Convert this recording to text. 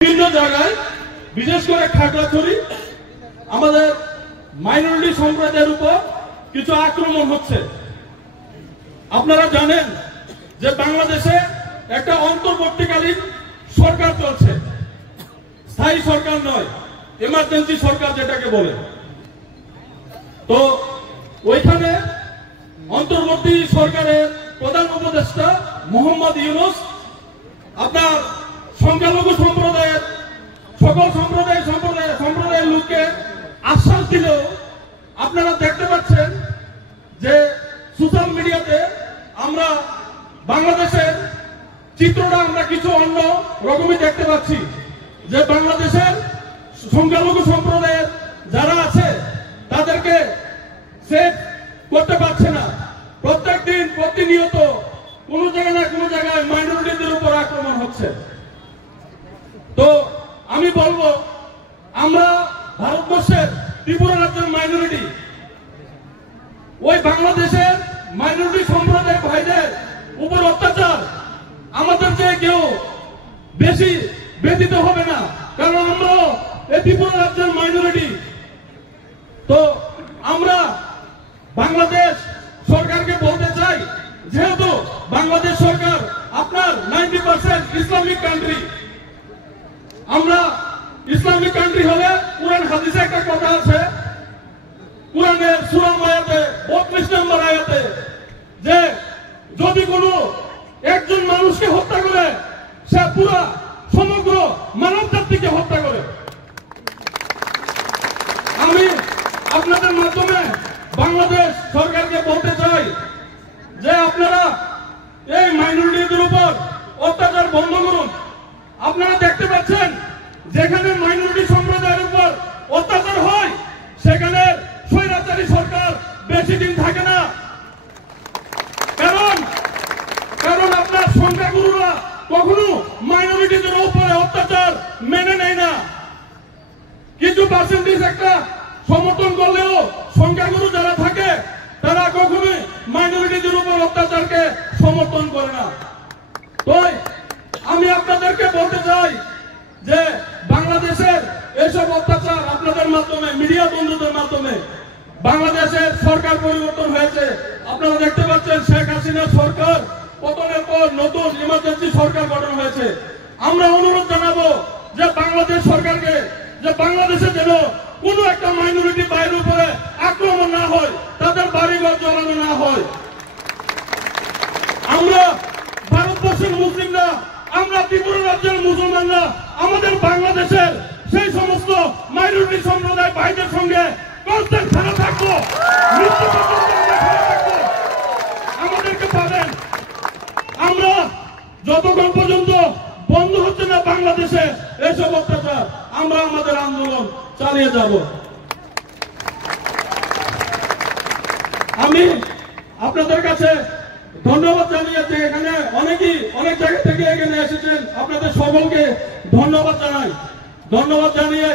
বিভিন্ন জায়গায় বিশেষ করে খাগড়াছড়ি আমাদের মাইনরিটি সম্প্রদায়ের উপর কিছু আক্রমণ হচ্ছে। আপনারা জানেন যে বাংলাদেশে একটা অন্তর্বর্তীকালীন সরকার চলছে, স্থায়ী সরকার নয়, এমার্জেন্সি সরকার যেটাকে বলে। তো ওইখানে অন্তর্বর্তী সরকারের প্রধান উপদেষ্টা মোহাম্মদ ইউনূস আপনার সংখ্যালঘু সম্প্রদায়ের সকল সম্প্রদায়ের লোককে আশ্বাস দিলেও আপনারা দেখতে পাচ্ছেন যে সোশ্যাল মিডিয়াতে আমরা বাংলাদেশের চিত্রটা আমরা কিছু অন্য রকমই দেখতে পাচ্ছি, যে বাংলাদেশের সংখ্যালঘু সম্প্রদায়ের যারা আছে তাদেরকে সেভ করতে পারছে না। প্রত্যেকদিন প্রতিনিয়ত কোন জায়গায় না কোন জায়গায় মাইনরিটিদের উপর আক্রমণ হচ্ছে। তো আমি বলবো, আমরা ভারতবর্ষের ত্রিপুরা রাজ্যের মাইনরিটি, ওই বাংলাদেশের মাইনরিটি সম্প্রদায়ের ভাইদের উপর অত্যাচার আমাদের চেয়ে কেউ বেশি ব্যথিত হবে না, কারণ আমরা এই ত্রিপুরা রাজ্যের মাইনরিটি। তো আমরা বাংলাদেশ সরকারকে বলতে চাই, যেহেতু বাংলাদেশ সরকার আপনার 90% ইসলামিক কান্ট্রি, আমরা ইসলামিক কান্ট্রি হলে কুরআন হাদিসে একটা কথা আছে, কুরআনের সূরা আয়াতে 32 নম্বর আয়াতে, যে যদি কোনো একজন মানুষকে হত্যা করে সে পুরা সমগ্র মানব জাতিকে হত্যা করে। আমি আপনাদের মাধ্যমে বাংলাদেশ সরকারকে বলতে চাই যে আপনারা এই মাইনরিটিদের উপর অত্যাচার বন্ধ করুন। আপনারা দেখতে পাচ্ছেন যেখানে মাইনরিটি সম্প্রদায়ের উপর অত্যাচার হয় সেখানে স্বৈরাচারী সরকার বেশি দিন থাকে না, কারণ আপনার সংখ্যাগুরুরা কখনো মাইনরিটিদের উপরে অত্যাচার মেনে নেয় না। কিছু পার্সেন্টেজ একটা সমর্থন করলেও সংখ্যাগুরু যারা থাকে তারা কখনোই মাইনরিটিদের উপর অত্যাচারকে সমর্থন করে না। তো আমি আপনাদেরকে বলতে চাই যে বাংলাদেশের এসব অত্যাচার আপনাদের মাধ্যমে, মিডিয়া বন্ধুদের মাধ্যমে, বাংলাদেশের সরকার পরিবর্তন হয়েছে। আপনারা দেখতে পাচ্ছেন শেখ হাসিনার সরকার পতনের পর নতুন ইমার্জেন্সি সরকার গঠন হয়েছে। আমরা অনুরোধ জানাবো যে বাংলাদেশ সরকারকে, যে বাংলাদেশে যেন কোন একটা মাইনরিটি ভাইয়ের উপরে আক্রমণ না হয়, তাদের বাড়িঘর জ্বালানো না হয়। আমরা ভারতবর্ষের মুসলিমরা, আমরা ত্রিপুরা রাজ্যের মুসলমানরা আমাদের বাংলাদেশের সেই সমস্ত মাইনরিটি সম্প্রদায় ভাইদের সঙ্গে কনস্ট্যান্ট খেলা থাকবো, আমাদেরকে পাবেন। আমরা যতক্ষণ পর্যন্ত বন্ধ হচ্ছে না বাংলাদেশে এসব অত্যাচার, আমরা আমাদের আন্দোলন চালিয়ে যাব। আমি আপনাদের কাছে ধন্যবাদ জানিয়েছি, এখানে অনেকেই অনেক জায়গা থেকে এখানে এসেছেন, আপনাদের সকলকে ধন্যবাদ জানাই। ধন্যবাদ জানিয়ে